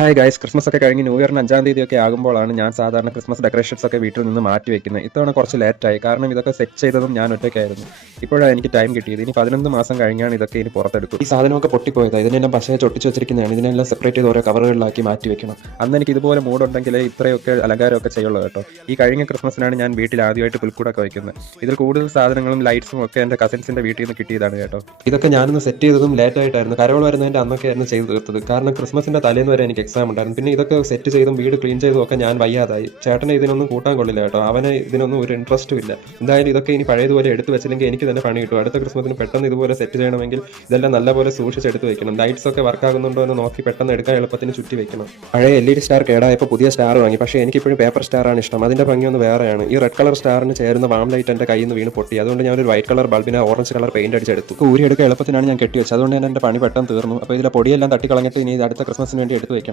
Hi guys, Christmas ഒക്കെ കഴിഞ്ഞ് new ഇയറിന് 5-ാം തീയതിയൊക്കെ ആകുമ്പോഴാണ് ഞാൻ സാധാരണ ക്രിസ്മസ് ഡെക്കറേഷൻസ് ഒക്കെ വീട്ടിൽ നിന്ന് മാറ്റി വെക്കുന്നത്. ഇത്തവണ കുറച്ച് ലേറ്റായി, കാരണം ഇതൊക്കെ സെറ്റ് ചെയ്തതും ഞാൻ ഒറ്റയ്ക്കായിരുന്നു. ഇപ്പോഴാണ് എനിക്ക് ടൈം കിട്ടിയത്. ഇനി 11 മാസം കഴിഞ്ഞാണ് ഇതൊക്കെ ഇനി പുറത്തെടുക്കും. ഈ സാധനമൊക്കെ പൊട്ടിപ്പോയതാണ്. ഇതിനെല്ലാം പശയെ ചൊട്ടിച്ച് വെച്ചിരിക്കുന്നതാണ്. ഇതിനെല്ലാം സെപ്പറേറ്റ് ചെയ്ത് ഓരോ കവറുകളിലാക്കി മാറ്റി വെക്കണം. അന്ന് എനിക്ക് ഇതുപോലെ മൂടുണ്ടെങ്കിൽ ഇത്രയൊക്കെ അലങ്കാരമൊക്കെ ചെയ്യുള്ളൂ കേട്ടോ. ഈ കഴിഞ്ഞ ക്രിസ്മസിനാണ് ഞാൻ വീട്ടിൽ ആദ്യമായിട്ട് പുൽക്കൂടൊക്കെ വയ്ക്കുന്നത്. ഇതിൽ കൂടുതൽ സാധനങ്ങളും ലൈറ്റ്സും ഒക്കെ എൻ്റെ കസിൻസിൻ്റെ വീട്ടിൽ നിന്ന് കിട്ടിയതാണ് കേട്ടോ. ഇതൊക്കെ ഞാനൊന്ന് സെറ്റ് ചെയ്തതും ലേറ്റ് ആയിട്ടായിരുന്നു. കരോൾ വരുന്നതിൻ്റെ അന്നൊക്കെ ആയിരുന്നു ചെയ്ത് തീർത്തത്. കാരണം ക്രിസ്മസിൻ്റെ തലേന്ന് വരെ എനിക്ക് എക്സാം ഉണ്ടായിരുന്നു. പിന്നെ ഇതൊക്കെ സെറ്റ് ചെയ്തും വീട് ക്ലീൻ ചെയ്തും ഒക്കെ ഞാൻ വയ്യാതായി. ചേട്ടനെ ഇതിനൊന്നും കൂട്ടാൻ കൊള്ളില്ല കേട്ടോ. അവന് ഇതിനൊന്നും ഒരു ഇൻട്രസ്റ്റും ഇല്ല. എന്തായാലും ഇതൊക്കെ ഇനി പഴയതുപോലെ എടുത്തു വെച്ചില്ലെങ്കിൽ എനിക്ക് തന്നെ പണി കിട്ടും. അടുത്ത ക്രിസ്മസിന് പെട്ടെന്ന് ഇതുപോലെ സെറ്റ് ചെയ്യണമെങ്കിൽ ഇതെല്ലാം നല്ലപോലെ സൂക്ഷിച്ചെടുത്ത് വെക്കണം. ലൈറ്റ്സ് ഒക്കെ വർക്ക് ആകുന്നുണ്ടോ എന്ന് നോക്കി പെട്ടെന്ന് എടുക്കാൻ എളുപ്പത്തിന് ചുറ്റി വെക്കണം. പഴയ LED സ്റ്റാർ കേടായപ്പോൾ പുതിയ സ്റ്റാർ വാങ്ങി. പക്ഷേ എനിക്കിപ്പോഴും പേപ്പർ സ്റ്റാറാണ് ഇഷ്ടം. അതിന്റെ ഭംഗിയൊന്ന് വേറെയാണ്. ഈ റെഡ് കളർ സ്റ്റാറിന് ചേരുന്ന വാം ലൈറ്റ് എന്റെ കയ്യിൽ നിന്ന് വീണ് പൊട്ടി. അതുകൊണ്ട് ഞാൻ ഒരു വൈറ്റ് കളർ ബൾബിനെ ഓറഞ്ച് കളർ പെയിന്റ് അടിച്ചെടുത്തു. ഊരിയെടുക്കുക എളുപ്പത്തിനാണ് ഞാൻ കെട്ടിവെച്ചത്. അതുകൊണ്ട് തന്നെ എന്റെ പണി പെട്ടെന്ന് തീർന്നു. അപ്പോൾ ഇതിലെ പൊടിയെല്ലാം തട്ടിക്കളഞ്ഞിട്ട് ഇനി അടുത്ത ക്രിസ്മസിന് വേണ്ടി എടുത്ത് വെക്കണം.